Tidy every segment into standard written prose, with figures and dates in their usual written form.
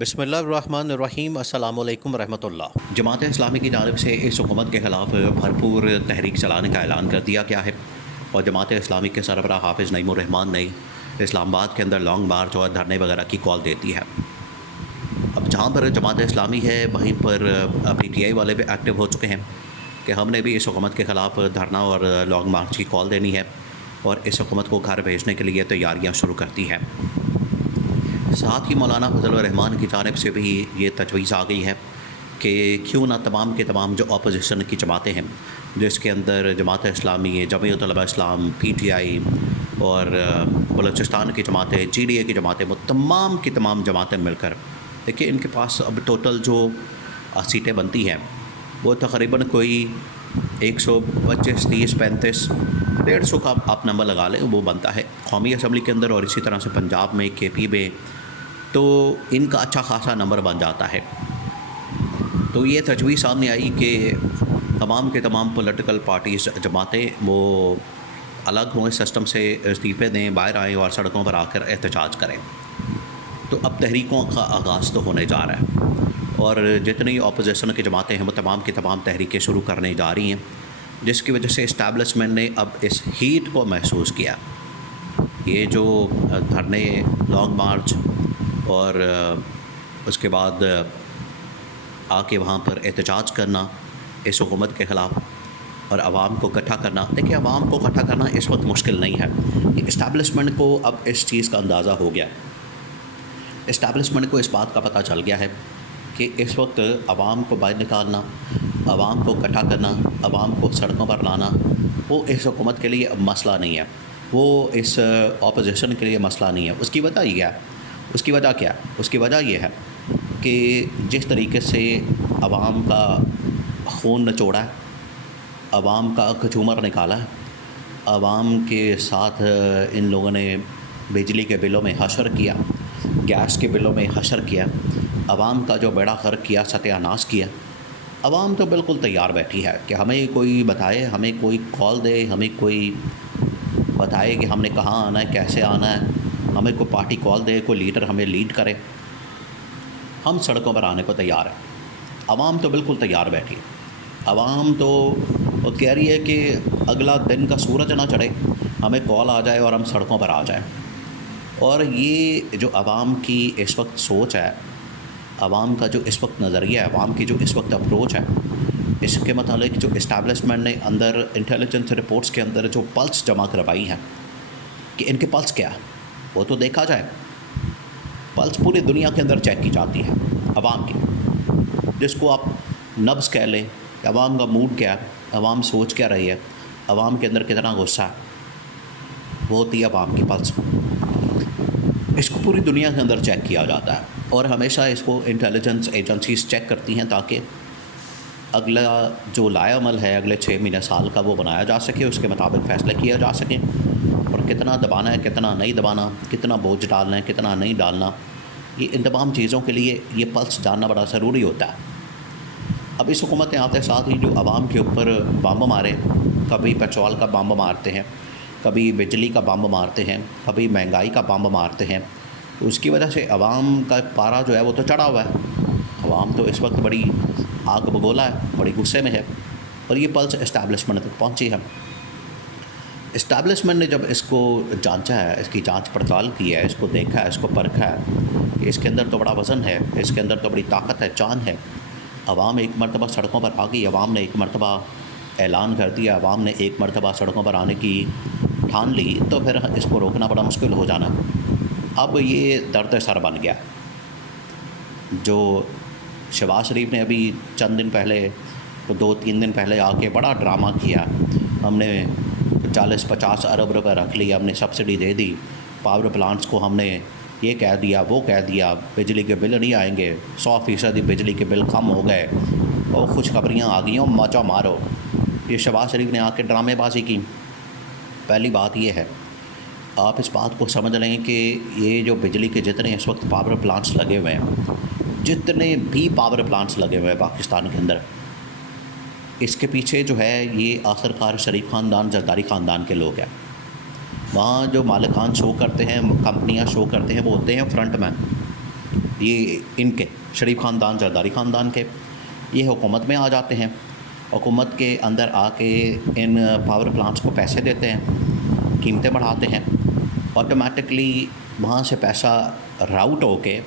بسم اللہ الرحمن الرحیم۔ السلام علیکم ورحمۃ اللہ۔ جماعت اسلامی کی جانب سے اس حکومت کے خلاف بھرپور تحریک چلانے کا اعلان کر دیا گیا ہے، اور جماعت اسلامی کے سربراہ حافظ نعیم الرحمن نے اسلام آباد کے اندر لانگ مارچ اور دھرنے وغیرہ کی کال دے دی ہے۔ اب جہاں پر جماعت اسلامی ہے وہیں پر پی ٹی آئی والے بھی ایکٹیو ہو چکے ہیں کہ ہم نے بھی اس حکومت کے خلاف دھرنا اور لانگ مارچ کی کال دینی ہے، اور اس حکومت کو گھر بھیجنے کے لیے تیاریاں شروع کر دی ہیں۔ ساتھ ہی مولانا فضل الرحمان کی جانب سے بھی یہ تجویز آ گئی ہے کہ کیوں نہ تمام کے تمام جو اپوزیشن کی جماعتیں ہیں، جس کے اندر جماعت اسلامی، جمعیت Ulema Islam, P T I اور بلوچستان کی جماعتیں، جی ڈی اے کی جماعتیں، وہ تمام کی تمام جماعتیں مل کر دیکھیے، ان کے پاس اب ٹوٹل جو سیٹیں بنتی ہیں وہ تقریباً کوئی 125، 30، 35، 150 کا آپ نمبر لگا لیں، وہ بنتا ہے قومی اسمبلی کے اندر، اور اسی طرح سے پنجاب میں، کے پی میں، تو ان کا اچھا خاصا نمبر بن جاتا ہے۔ تو یہ تجویز سامنے آئی کہ تمام کے تمام پولیٹیکل پارٹیز، جماعتیں، وہ الگ ہوں، سسٹم سے استعفے دیں، باہر آئیں اور سڑکوں پر آ کر احتجاج کریں۔ تو اب تحریکوں کا آغاز تو ہونے جا رہا ہے، اور جتنی اپوزیشن کی جماعتیں ہیں وہ تمام کی تمام تحریکیں شروع کرنے جا رہی ہیں، جس کی وجہ سے اسٹیبلشمنٹ نے اب اس ہیٹ کو محسوس کیا۔ یہ جو دھرنے، لانگ مارچ اور اس کے بعد آ کے وہاں پر احتجاج کرنا اس حکومت کے خلاف اور عوام کو اکٹھا کرنا، دیکھیں عوام کو اکٹھا کرنا اس وقت مشکل نہیں ہے، اسٹیبلشمنٹ کو اب اس چیز کا اندازہ ہو گیا۔ اسٹیبلشمنٹ کو اس بات کا پتہ چل گیا ہے کہ اس وقت عوام کو باہر نکالنا، عوام کو اکٹھا کرنا، عوام کو سڑکوں پر لانا، وہ اس حکومت کے لیے اب مسئلہ نہیں ہے، وہ اس اپوزیشن کے لیے مسئلہ نہیں ہے۔ اس کی وجہ یہ ہے، اس کی وجہ کیا ہے؟ اس کی وجہ یہ ہے کہ جس طریقے سے عوام کا خون نچوڑا ہے، عوام کا کچومر نکالا ہے، عوام کے ساتھ ان لوگوں نے بجلی کے بلوں میں حشر کیا، گیس کے بلوں میں حشر کیا، عوام کا جو بیڑا غرق کیا، ستیہ ناش کیا، عوام تو بالکل تیار بیٹھی ہے کہ ہمیں کوئی بتائے، ہمیں کوئی کال دے، ہمیں کوئی بتائے کہ ہم نے کہاں آنا ہے، کیسے آنا ہے، ہمیں کوئی پارٹی کال دے، کوئی لیڈر ہمیں لیڈ کرے، ہم سڑکوں پر آنے کو تیار ہیں۔ عوام تو بالکل تیار بیٹھی ہے، عوام تو کہہ رہی ہے کہ اگلا دن کا سورج نہ چڑھے، ہمیں کال آ جائے اور ہم سڑکوں پر آ جائیں۔ اور یہ جو عوام کی اس وقت سوچ ہے، عوام کا جو اس وقت نظریہ ہے، عوام کی جو اس وقت اپروچ ہے، اس کے متعلق جو اسٹیبلشمنٹ نے اندر انٹیلیجنس رپورٹس کے اندر جو پلس جمع کروائی ہے کہ ان کے پلس کیا ہے، وہ تو دیکھا جائے۔ پلس پوری دنیا کے اندر چیک کی جاتی ہے عوام کی، جس کو آپ نبض کہہ لیں، عوام کا موڈ کیا ہے، عوام سوچ کیا رہی ہے، عوام کے اندر کتنا غصہ ہے، وہ ہوتی ہے عوام کی پلس۔ اس کو پوری دنیا کے اندر چیک کیا جاتا ہے، اور ہمیشہ اس کو انٹیلیجنس ایجنسیز چیک کرتی ہیں تاکہ اگلا جو لائے عمل ہے اگلے 6 مہینے سال کا وہ بنایا جا سکے، اس کے مطابق فیصلے کیا جا سکیں، اور کتنا دبانا ہے، کتنا نہیں دبانا، کتنا بوجھ ڈالنا ہے، کتنا نہیں ڈالنا، یہ ان تمام چیزوں کے لیے یہ پلس جاننا بڑا ضروری ہوتا ہے۔ اب اس حکومت نے آتے ساتھ ہی جو عوام کے اوپر بمب مارے، کبھی پیٹرول کا بمب مارتے ہیں، کبھی بجلی کا بمب مارتے ہیں، کبھی مہنگائی کا بمب مارتے ہیں، تو اس کی وجہ سے عوام کا پارا جو ہے وہ تو چڑھا ہوا ہے، عوام تو اس وقت بڑی آگ بگولا ہے، بڑی غصے میں ہے، اور یہ پلس اسٹیبلشمنٹ تک پہنچی ہے۔ اسٹیبلشمنٹ نے جب اس کو جانچا ہے، اس کی جانچ پڑتال کی ہے، اس کو دیکھا ہے، اس کو پرکھا ہے کہ اس کے اندر تو بڑا وزن ہے، اس کے اندر تو بڑی طاقت ہے، جان ہے، عوام ایک مرتبہ سڑکوں پر آ گئی، عوام نے ایک مرتبہ اعلان کر دیا، عوام نے ایک مرتبہ سڑکوں پر آنے کی ٹھان لی، تو پھر اس کو روکنا بڑا مشکل ہو جانا۔ اب یہ درد سر بن گیا۔ جو شہباز شریف نے ابھی چند دن پہلے، 2-3 دن پہلے آ کے بڑا ڈرامہ کیا، ہم نے 40-50 ارب روپے رکھ لی، ہم نے سبسڈی دے دی، پاور پلانٹس کو ہم نے یہ کہہ دیا، وہ کہہ دیا، بجلی کے بل نہیں آئیں گے، 100% بجلی کے بل کم ہو گئے، اور خوشخبریاں آ گئیں، ماچا مارو۔ یہ شہباز شریف نے آ کے ڈرامے بازی کی۔ پہلی بات یہ ہے، آپ اس بات کو سمجھ لیں کہ یہ جو بجلی کے جتنے اس وقت پاور پلانٹس لگے ہوئے ہیں، جتنے بھی پاور پلانٹس لگے ہوئے ہیں پاکستان کے اندر، اس کے پیچھے جو ہے یہ آخرکار شریف خاندان، زرداری خاندان کے لوگ ہیں۔ وہاں جو مالکان شو کرتے ہیں، کمپنیاں شو کرتے ہیں، وہ ہوتے ہیں فرنٹ مین، یہ ان کے شریف خاندان زرداری خاندان کے یہ حکومت میں آ جاتے ہیں، حکومت کے اندر آ کے ان پاور پلانٹس کو پیسے دیتے ہیں، قیمتیں بڑھاتے ہیں، آٹومیٹکلی وہاں سے پیسہ راؤٹ ہو کے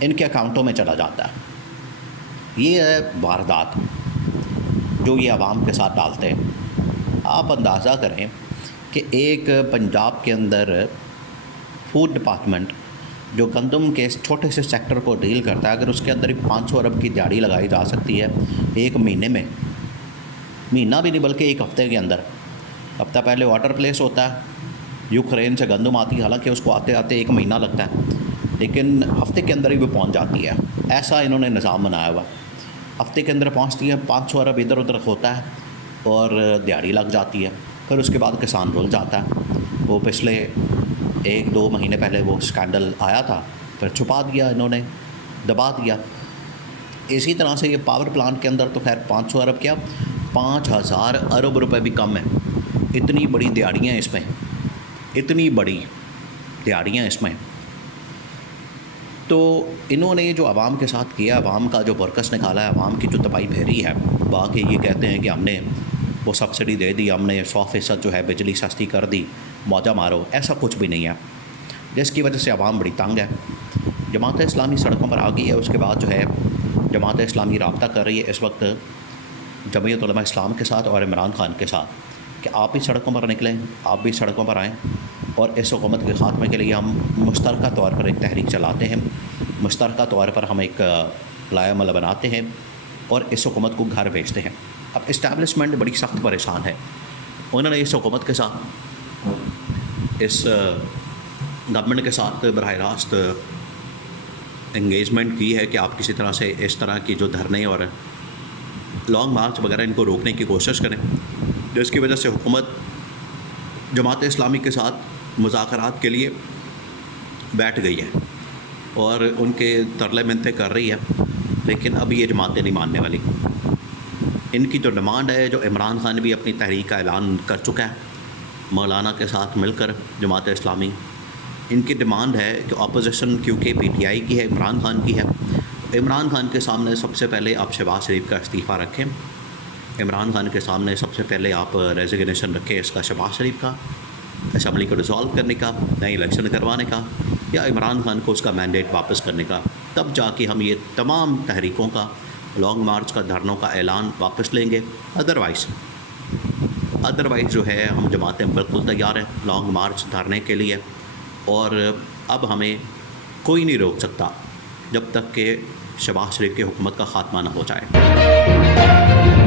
ان کے اکاؤنٹوں میں چلا جاتا ہے۔ یہ ہے واردات جو یہ عوام کے ساتھ ڈالتے ہیں۔ آپ اندازہ کریں کہ ایک پنجاب کے اندر فوڈ ڈپارٹمنٹ جو گندم کے اس چھوٹے سے سیکٹر کو ڈیل کرتا ہے، اگر اس کے اندر 500 ارب کی دیہڑی لگائی جا سکتی ہے ایک مہینے میں، مہینہ بھی نہیں بلکہ ایک ہفتے کے اندر، ہفتہ پہلے واٹر پلیس ہوتا ہے، یوکرین سے گندم آتی ہے، حالانکہ اس کو آتے آتے ایک مہینہ لگتا ہے، لیکن ہفتے کے اندر ہی وہ پہنچ جاتی ہے۔ ایسا انہوں نے نظام بنایا ہوا، ہفتے کے اندر پہنچتی ہے، 500 ارب ادھر ادھر ہوتا ہے اور دیہڑی لگ جاتی ہے۔ پھر اس کے بعد کسان رول جاتا ہے۔ وہ پچھلے 1-2 مہینے پہلے وہ اسکینڈل آیا تھا، پھر چھپا دیا انہوں نے، دبا دیا۔ اسی طرح سے یہ پاور پلانٹ کے اندر تو خیر 500 ارب کیا 5000 ارب روپے بھی کم ہے۔ اتنی بڑی دیہڑیاں اس میں، اتنی بڑی دیہڑیاں اس میں۔ تو انہوں نے جو عوام کے ساتھ کیا، عوام کا جو برکس نکالا ہے، عوام کی جو تباہی پھیری ہے، باقی یہ کہتے ہیں کہ ہم نے وہ سبسڈی دے دی، ہم نے 100% جو ہے بجلی سستی کر دی، موجہ مارو، ایسا کچھ بھی نہیں ہے، جس کی وجہ سے عوام بڑی تنگ ہے۔ جماعت اسلامی سڑکوں پر آ گئی ہے۔ اس کے بعد جو ہے جماعت اسلامی رابطہ کر رہی ہے اس وقت جمعیت علماء اسلام کے ساتھ اور عمران خان کے ساتھ کہ آپ بھی سڑکوں پر نکلیں، آپ بھی سڑکوں پر آئیں، اور اس حکومت کے خاتمے کے لیے ہم مشترکہ طور پر ایک تحریک چلاتے ہیں، مشترکہ طور پر ہم ایک لائحہ عمل بناتے ہیں اور اس حکومت کو گھر بھیجتے ہیں۔ اب اسٹیبلشمنٹ بڑی سخت پریشان ہے، انہوں نے اس حکومت کے ساتھ، اس گورنمنٹ کے ساتھ براہ راست انگیجمنٹ کی ہے کہ آپ کسی طرح سے اس طرح کی جو دھرنے اور لانگ مارچ وغیرہ ان کو روکنے کی کوشش کریں، جس کی وجہ سے حکومت جماعت اسلامی کے ساتھ مذاکرات کے لیے بیٹھ گئی ہے اور ان کے ترلے منتیں کر رہی ہے، لیکن ابھی یہ جماعتیں نہیں ماننے والی۔ ان کی جو ڈیمانڈ ہے، جو عمران خان بھی اپنی تحریک کا اعلان کر چکا ہے مولانا کے ساتھ مل کر، جماعت اسلامی، ان کی ڈیمانڈ ہے کہ اپوزیشن کیونکہ پی ٹی آئی کی ہے، عمران خان کی ہے، عمران خان کے سامنے سب سے پہلے آپ شہباز شریف کا استعفیٰ رکھیں، عمران خان کے سامنے سب سے پہلے آپ ریزیگنیشن رکھیں اس کا، شہباز شریف کا، اسمبلی کو ڈیزالو کرنے کا، نئی الیکشن کروانے کا، یا عمران خان کو اس کا مینڈیٹ واپس کرنے کا، تب جا کے ہم یہ تمام تحریکوں کا، لانگ مارچ کا، دھرنوں کا اعلان واپس لیں گے۔ ادروائز جو ہے ہم جماعتیں بالکل تیار ہیں لانگ مارچ دھرنے کے لیے، اور اب ہمیں کوئی نہیں روک سکتا جب تک کہ شہباز شریف کی حکومت کا خاتمہ نہ ہو جائے۔